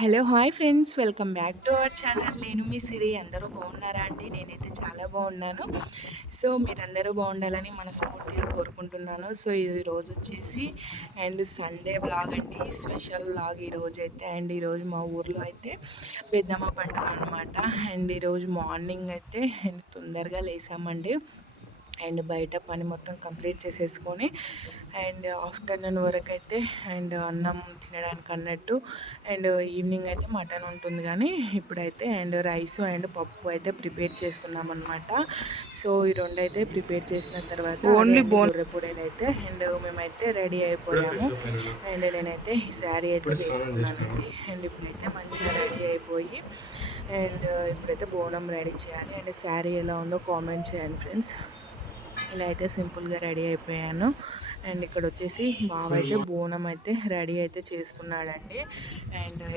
Hello! Hi friends. Welcome back to our channel. నేను మీ సిరి. అందరూ బాగున్నారా అండి? నేనైతే చాలా బాగున్నాను. సో, మీరందరూ బాగుండాలని మనస్ఫూర్తిగా కోరుకుంటున్నాను. సో, ఈరోజొచ్చేసి సండే వ్లాగ్ అండి. స్పెషల్ వ్లాగ్ ఈరోజైతే. ఈరోజు మా ఊర్లో అయితే పెద్దమ్మ పండుగ అనమాట. ఈరోజు మార్నింగ్ అయితే తొందరగా లేసామండి. బయట పని మొత్తం కంప్లీట్ చేసేసుకొని ఆఫ్టర్నూన్ వరకు అయితే అన్నం తినడానికి అన్నట్టు ఈవినింగ్ అయితే మటన్ ఉంటుంది కానీ ఇప్పుడైతే రైస్ పప్పు అయితే ప్రిపేర్ చేస్తున్నాం అనమాట. సో ఈ రెండు అయితే ప్రిపేర్ చేసిన తర్వాత ఓన్లీ గొర్రె పొడేలు అయితే మేమైతే రెడీ అయిపోయాము. నేనైతే ఈ శారీ అయితే వేసుకున్నానండి. ఇప్పుడైతే మంచిగా రెడీ అయిపోయి ఇప్పుడైతే బోనం రెడీ చేయాలి. శారీ ఎలా ఉందో కామెంట్ చేయండి ఫ్రెండ్స్. ఇలా అయితే సింపుల్గా రెడీ అయిపోయాను. ఇక్కడ వచ్చేసి బావ అయితే బోనం అయితే రెడీ అయితే చేస్తున్నాడండి.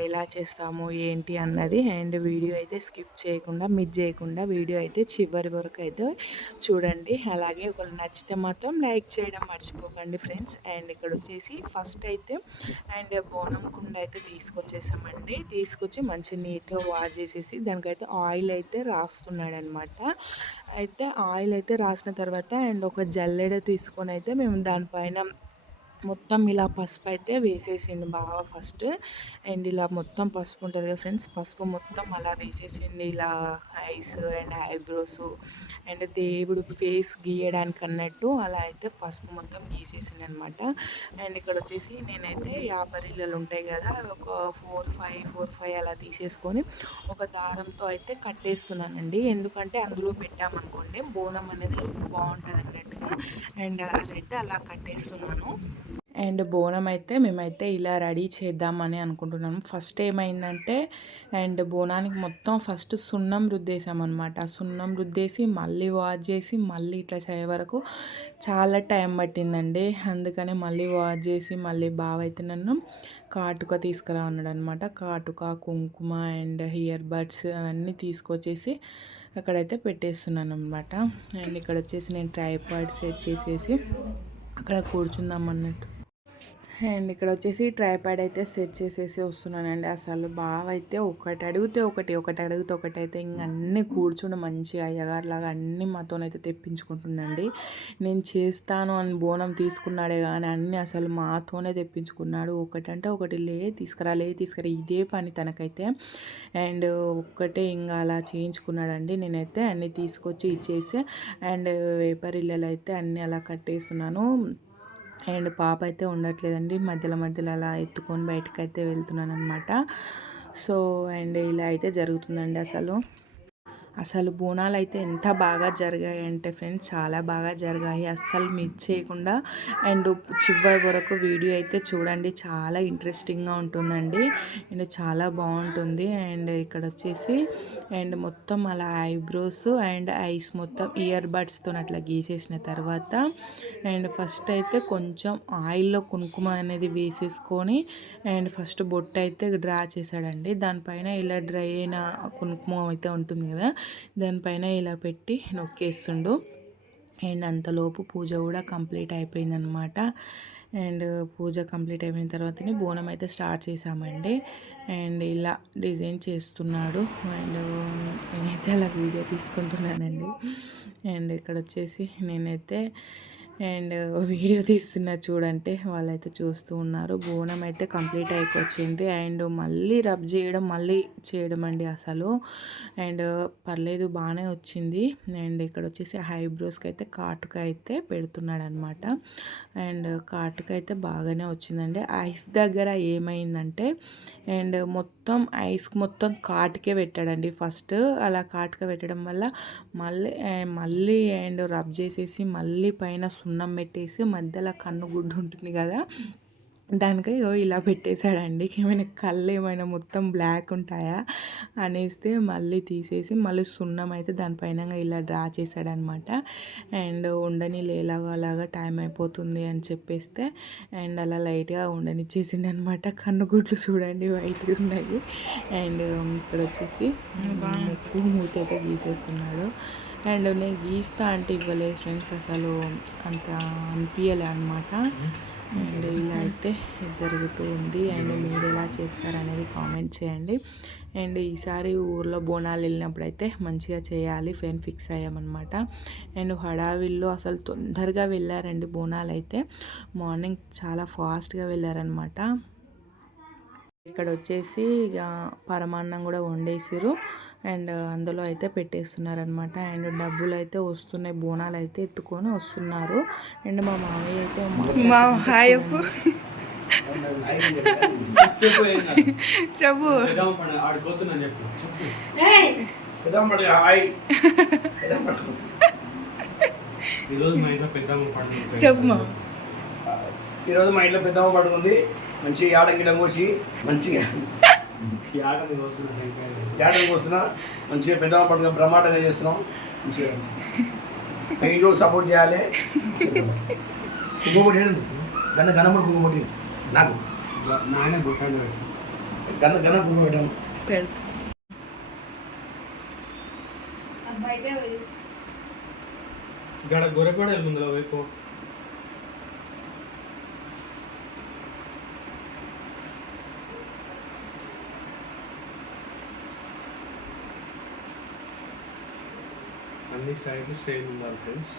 ఎలా చేస్తాము ఏంటి అన్నది వీడియో అయితే స్కిప్ చేయకుండా మిస్ చేయకుండా వీడియో అయితే చివరి వరకు అయితే చూడండి. అలాగే ఒకవేళ నచ్చితే మాత్రం లైక్ చేయడం మర్చిపోకండి ఫ్రెండ్స్. ఇక్కడ వచ్చేసి ఫస్ట్ అయితే బోనం కుండ అయితే తీసుకొచ్చేసామండి. తీసుకొచ్చి మంచి నీట్గా వాష్ చేసేసి దానికైతే ఆయిల్ అయితే రాస్తున్నాడు అనమాట. అయితే ఆయిల్ అయితే రాసిన తర్వాత ఒక జల్లెడ తీసుకొని అయితే మేము దానిపైన మొత్తం ఇలా పసుపు అయితే వేసేసిండు బాగా ఫస్ట్. ఇలా మొత్తం పసుపు ఉంటుంది కదా ఫ్రెండ్స్, పసుపు మొత్తం అలా వేసేసిండి. ఇలా ఐస్ ఐబ్రోస్ దేవుడు ఫేస్ గీయడానికి అన్నట్టు అలా అయితే పసుపు మొత్తం గీసేసిండు అనమాట. ఇక్కడ వచ్చేసి నేనైతే యాపరిల్లలు ఉంటాయి కదా, ఒక 4, 5 అలా తీసేసుకొని ఒక దారంతో అయితే కట్టేస్తున్నానండి. ఎందుకంటే అందులో పెట్టామనుకోండి బోనం అనేది లుక్ బాగుంటుంది అన్నట్టుగా అదైతే అలా కట్టేస్తున్నాను. బోనం అయితే మేమైతే ఇలా రెడీ చేద్దామని అనుకుంటున్నాము. ఫస్ట్ ఏమైందంటే బోనానికి మొత్తం ఫస్ట్ సున్నం రుద్దేసామన్నమాట. సున్నం రుద్దేసి మళ్ళీ వాష్ చేసి మళ్ళీ ఇట్లా చేయ వరకు చాలా టైం పట్టిందండి. అందుకని మళ్ళీ వాష్ చేసి మళ్ళీ బావ అయితే నన్ను కాటుక తీసుకురా అన్నాడు అనమాట. కాటుక, కుంకుమ ఇయర్ బడ్స్ అవన్నీ తీసుకొచ్చేసి అక్కడైతే పెట్టేస్తున్నాను అనమాట. ఇక్కడ వచ్చేసి నేను ట్రైపాడ్ సెట్ చేసేసి అక్కడ కూర్చుందాం అన్నట్టు. ఇక్కడ వచ్చేసి ట్రైపాడ్ అయితే సెట్ చేసేసి వస్తున్నానండి. అసలు బాగా అయితే ఒకటి అడిగితే ఒకటి అయితే ఇంక అన్నీ కూర్చుని మంచిగా అయ్యగారులాగా అన్నీ మాతోనైతే తెప్పించుకుంటున్నాండి. నేను చేస్తాను అని బోనం తీసుకున్నాడే కానీ అన్నీ అసలు మాతోనే తెప్పించుకున్నాడు. ఒకటంటే ఒకటి తీసుకురా ఇదే పని తనకైతే. ఒక్కటే ఇంకా అలా చేయించుకున్నాడండి. నేనైతే అన్నీ తీసుకొచ్చి ఇచ్చేసి వేపరిల్లలు అయితే అన్నీ అలా కట్టేస్తున్నాను. పాప అయితే ఉండట్లేదండి, మధ్యలో అలా ఎత్తుకొని బయటకు అయితే వెళ్తున్నాను అనమాట. సో ఇలా అయితే జరుగుతుందండి. అసలు బోనాలు అయితే ఎంత బాగా జరిగాయి అంటే ఫ్రెండ్స్, చాలా బాగా జరిగాయి. అస్సలు మిస్ చేయకుండా చివరి వరకు వీడియో అయితే చూడండి. చాలా ఇంట్రెస్టింగ్గా ఉంటుందండి చాలా బాగుంటుంది. ఇక్కడ వచ్చేసి మొత్తం అలా ఐబ్రోస్ ఐస్ మొత్తం ఇయర్ బడ్స్తో అట్లా గీసేసిన తర్వాత ఫస్ట్ అయితే కొంచెం ఆయిల్లో కుంకుమ అనేది వేసేసుకొని ఫస్ట్ బొట్టు అయితే డ్రా చేశాడండి. దానిపైన ఇలా డ్రై అయిన కుంకుమ అయితే ఉంటుంది కదా, దానిపైన ఇలా పెట్టి నొక్కేస్తుండు. అంతలోపు పూజ కూడా కంప్లీట్ అయిపోయిందనమాట. పూజ కంప్లీట్ అయిపోయిన తర్వాతనే బోనం అయితే స్టార్ట్ చేసామండి. ఇలా డిజైన్ చేస్తున్నాడు. నేనైతే అలా వీడియో తీసుకుంటున్నానండి. ఇక్కడ వచ్చేసి నేనైతే వీడియో తీస్తున్నా చూడంటే వాళ్ళైతే చూస్తూ ఉన్నారు. బోనం అయితే కంప్లీట్ అయిపోయింది. మళ్ళీ రబ్ చేయడం అండి అసలు. పర్లేదు బాగానే వచ్చింది. ఇక్కడ వచ్చేసి ఐబ్రోస్కి అయితే కాటుక అయితే పెడుతున్నాడు అనమాట. కాటుక అయితే బాగానే వచ్చిందండి. ఐస్ దగ్గర ఏమైందంటే మొత్తం ఐస్కి మొత్తం కాటుకే పెట్టాడండి ఫస్ట్. అలా కాటుక పెట్టడం వల్ల మళ్ళీ రబ్ చేసేసి మళ్ళీ పైన సున్నం పెట్టేసి మధ్యలో కన్ను గుడ్డు ఉంటుంది కదా, దానికై ఇలా పెట్టేశాడండి. ఏమైనా కళ్ళు ఏమైనా మొత్తం బ్లాక్ ఉంటాయా అనేస్తే మళ్ళీ తీసేసి మళ్ళీ సున్నం అయితే దానిపైన ఇలా డ్రా చేశాడనమాట. ఉండని అలాగా టైం అయిపోతుంది అని చెప్పేస్తే అలా లైట్గా ఉండనిచ్చేసిండు అనమాట. కన్నుగుడ్లు చూడండి వైట్గా ఉన్నాయి. ఇక్కడ వచ్చేసి ముక్కు మూత అయితే గీసేస్తున్నాడు. నేను గీస్తా అంటే ఇవ్వలేదు ఫ్రెండ్స్, అసలు అంత అనిపించలే అనమాట. అండ్ ఇలా అయితే జరుగుతూ ఉంది. అండ్ మీరు ఎలా చేస్తారనేది కామెంట్ చేయండి. అండ్ ఈసారి ఊర్లో బోనాలు వెళ్ళినప్పుడైతే మంచిగా చేయాలి ఫిక్స్ అయ్యామన్నమాట. అండ్ హడావిల్లో అసలు తొందరగా వెళ్ళారండి బోనాలు అయితే. మార్నింగ్ చాలా ఫాస్ట్గా వెళ్ళారనమాట. ఇక్కడ వచ్చేసి ఇక పరమాన్నం కూడా వండేసారు. అండ్ అందులో అయితే పెట్టేస్తున్నారనమాట. అండ్ డబ్బులు అయితే వస్తున్నాయి, బోనాలు అయితే ఎత్తుకొని వస్తున్నారు. అండ్ మా మామయ్య అయితే చెప్పు ఈరోజు మా ఇంట్లో పెద్దమ్మ పడుకుంది. మంచి ఆడంగిడం కోసి మంచిగా యాడని కోస్తున్నా. మంచిగా పెద్దమ్మ పండుగ బ్రహ్మాండంగా చేస్తున్నాం. మంచిగా ఇంట్లో సపోర్ట్ చేయాలి. కుంకుమొడి ఏంటి గన్నముడు కుంకుమొడి నాకు గన్న కుంకుమ పెట్టాము. గడ గొర్రెపడ ముందులో వైపు అన్ని సైడ్లు సేమ్ ఉన్నారు ఫ్రెండ్స్.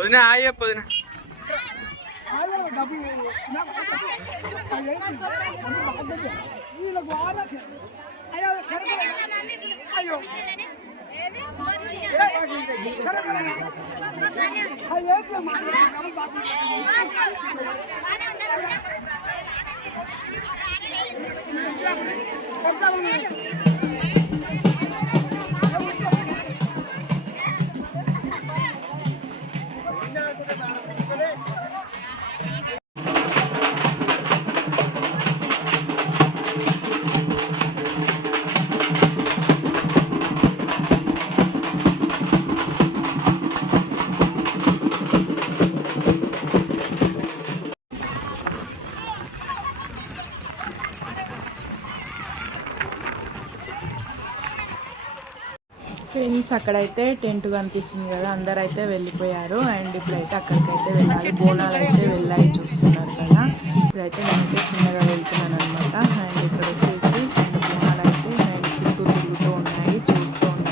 వదిన హాయ్ చెప్పు వదిన. ఫ్రెండ్స్ అక్కడైతే టెంట్ కనిపిస్తుంది కదా, అందరు అయితే వెళ్ళిపోయారు. అండ్ ఇప్పుడైతే అక్కడికైతే వెళ్ళాలి, బోనాలు అయితే వెళ్ళాలి చూస్తున్నారు కదా. ఇప్పుడైతే నేనైతే చిన్నగా వెళ్తున్నాను అనమాట. అండ్ ఇక్కడ వచ్చేసి అండ్ బోనాలు అయితే అండ్ చుట్టూ తిరుగుతూ ఉన్నాయి, చూస్తూ ఉన్నాయి.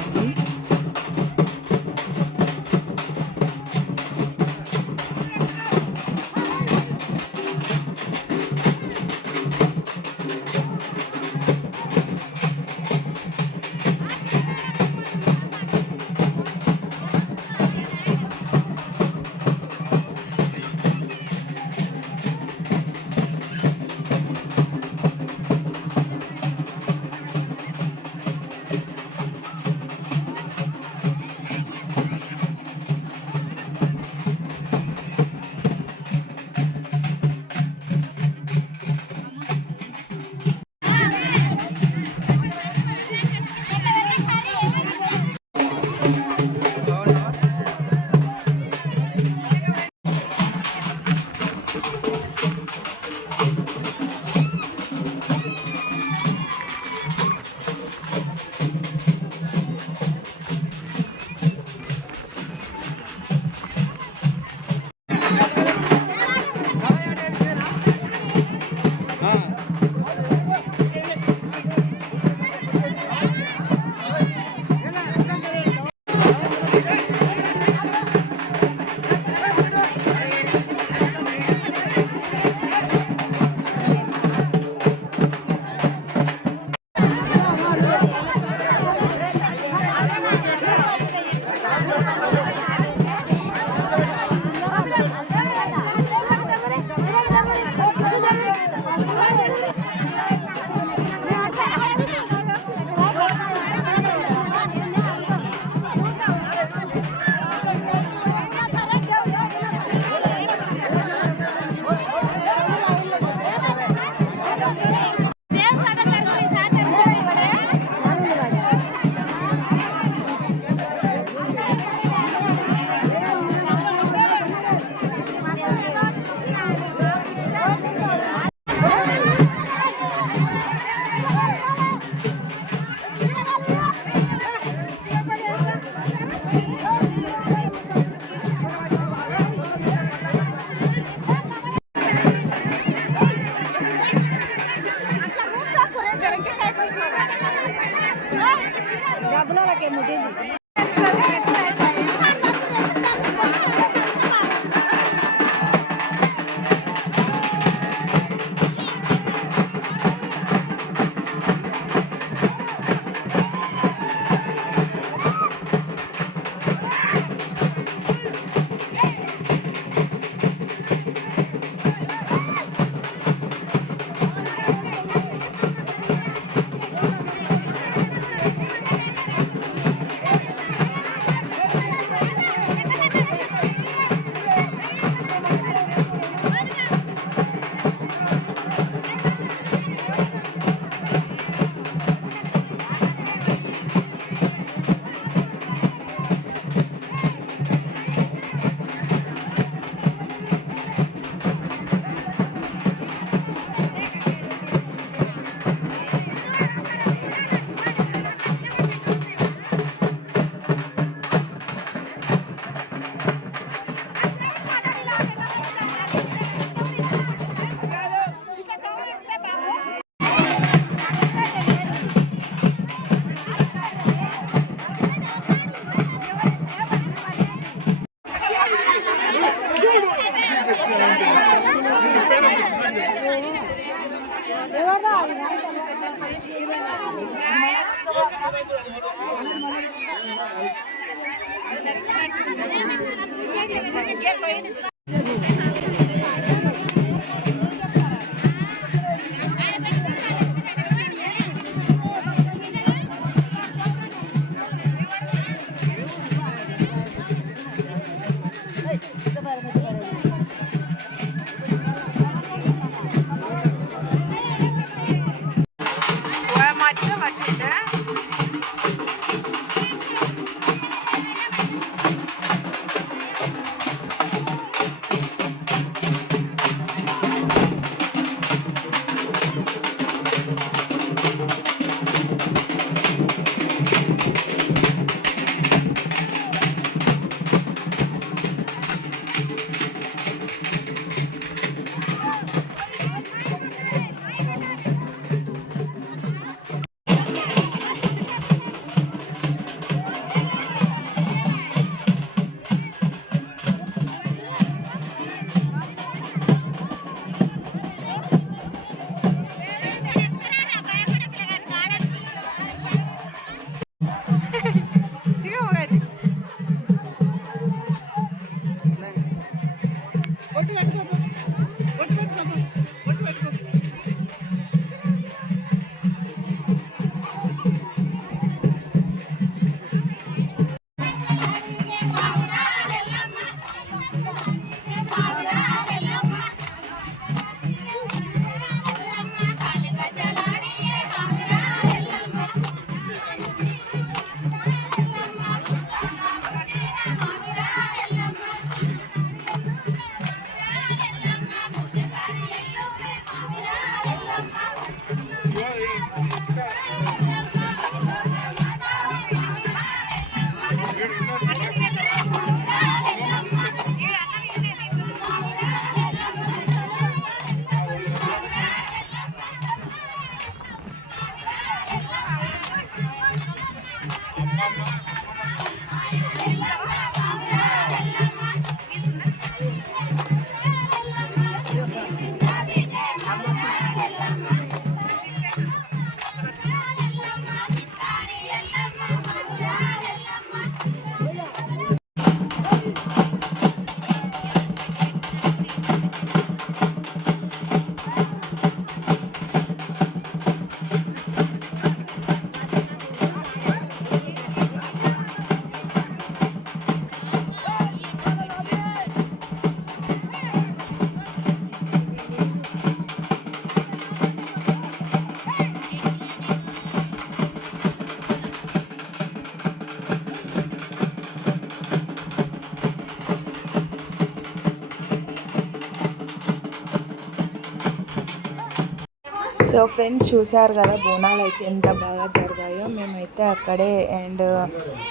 సో ఫ్రెండ్స్ చూసారు కదా బోనాలు అయితే ఎంత బాగా జరిగాయో. మేమైతే అక్కడే అండ్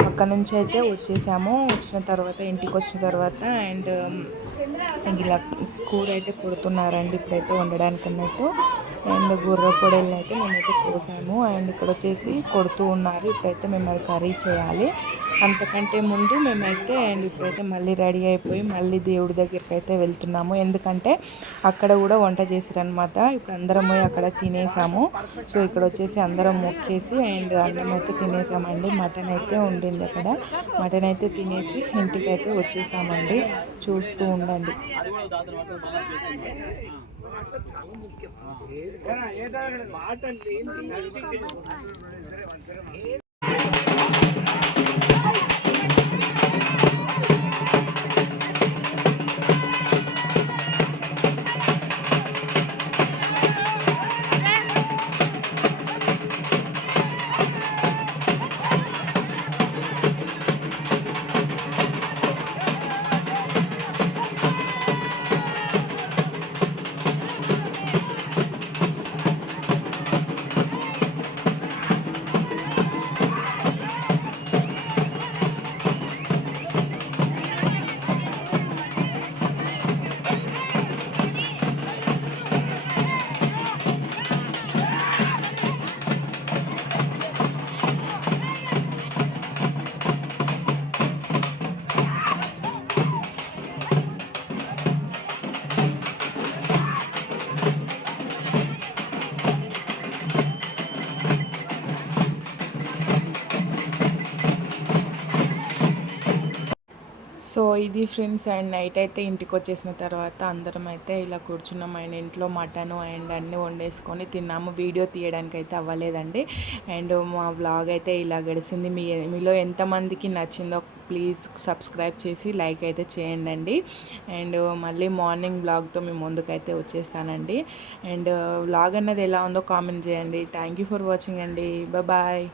అక్కడ నుంచి అయితే వచ్చేసాము. వచ్చిన తర్వాత ఇంటికి వచ్చిన తర్వాత అండ్ ఇలా కూర అయితే కొడుతున్నారండి ఇప్పుడైతే వండడానికి అన్నట్టు. అండ్ గుర్ర పొడేలను అయితే మేమైతే కోసాము అండ్ ఇక్కడ వచ్చేసి కొడుతూ ఉన్నారు. ఇప్పుడైతే మేము అది కర్రీ చేయాలి. అంతకంటే ముందు మేమైతే అండ్ ఇప్పుడైతే మళ్ళీ రెడీ అయిపోయి మళ్ళీ దేవుడి దగ్గరికి అయితే వెళ్తున్నాము. ఎందుకంటే అక్కడ కూడా వంట చేసారనమాట. ఇప్పుడు అందరం పోయి అక్కడ తినేసాము. సో ఇక్కడ వచ్చేసి అందరం మొక్కేసి అండ్ అన్నం అయితే తినేసామండి. మటన్ అయితే ఉండింది అక్కడ. మటన్ అయితే తినేసి ఇంటికి అయితే వచ్చేసామండి. చూస్తూ ఉండండి. సో ఇది ఫ్రెండ్స్. అండ్ నైట్ అయితే ఇంటికి వచ్చేసిన తర్వాత అందరం అయితే ఇలా కూర్చున్నాం. అండ్ ఇంట్లో మటను అండ్ అన్నీ వండేసుకొని తిన్నాము. వీడియో తీయడానికి అయితే అవ్వలేదండి. అండ్ మా వ్లాగ్ అయితే ఇలా గడిచింది. మీలో ఎంతమందికి నచ్చిందో ప్లీజ్ సబ్స్క్రైబ్ చేసి లైక్ అయితే చేయండి. అండ్ మళ్ళీ మార్నింగ్ వ్లాగ్తో మీ ముందుకైతే వచ్చేస్తానండి. అండ్ వ్లాగ్ అన్నది ఎలా ఉందో కామెంట్ చేయండి. థ్యాంక్ యూ ఫర్ వాచింగ్ అండి. బాయ్.